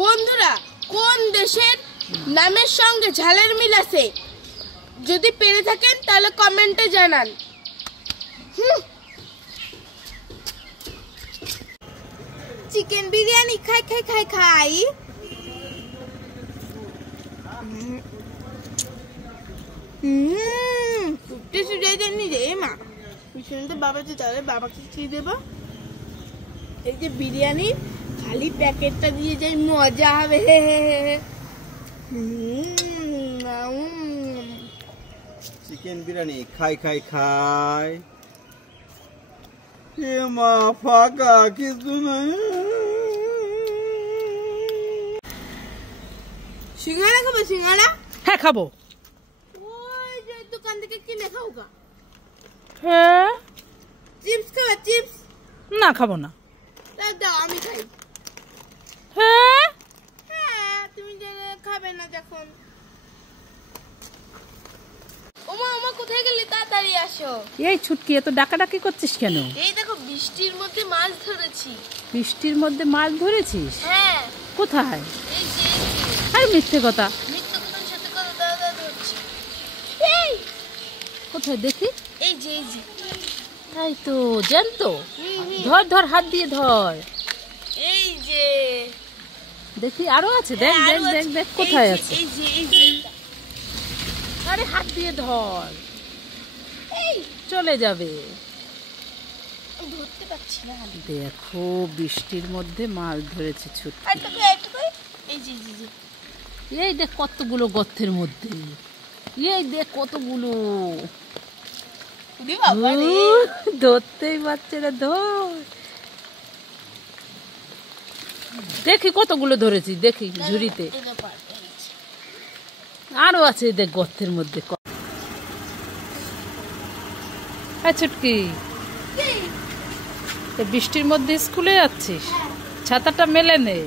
বন্ধুরা, কোন দেশের নামের সঙ্গে ঝালের মিল আছে? যদি পেরে থাকেন তাহলে কমেন্টে জানান। চিকেন বিরিয়ানি খাই খাই খাই খাই। বাবাকে তাহলে বাবাকে কি দেবো? এই যে বিরিয়ানি খালি প্যাকেটটা দিয়ে যাই, মজা হবে। চিকেন বিরিয়ানি খাই খাই খাই। এ মা ফাঁকা কিছু নাই। সিঙ্গাড়া খাবো? সিঙ্গাড়া? হ্যাঁ খাবো। ওই যে দোকান থেকে কিনে খাও গা। হ্যাঁ। চিপস খাবা? চিপস? না খাবো না। দাও আমি খাই। হ্যাঁ হ্যাঁ, তুমি খাবে না যখন। ওমা ওমা, কোথায় গেলে? তাড়াতাড়ি আসো। এই ছুটকি, এত ডাকাডাকি করছিস কেন? এই দেখো, বৃষ্টির মধ্যে মাছ ধরেছি। বৃষ্টির মধ্যে মাছ ধরেছিস? হ্যাঁ। কোথায়? এই যে আরে মিথ্যে কথা। মিথ্যে কথার সাথে কথা দাদা ধরছি। এই কোথায় দেখি? এই যে এই যে। তাই তো, জ্যান্ত। ধর ধর, হাত দিয়ে ধর। এই যে দেখি আরো আছে। দেখ দেখ দেখ দেখ, কোথায় আছে? এই যে এই যে। আরে হাত দিয়ে ধর, এই চলে যাবে। ধরতে পারছি না। দেখো, বৃষ্টির মধ্যে মাছ ধরেছে ছুটকি। এই যে এই যে। এই দেখ কতগুলো গর্তের মধ্যে। এই দেখ কতগুলো। ধরতেই পারছে না, ধর। দেখি কতগুলো ধরেছি, দেখি ঝুড়িতে আরো আছে। দেখ গর্তের মধ্যে। ছুটকি, বৃষ্টির মধ্যে স্কুলে যাচ্ছিস? ছাতাটা মেলে নে।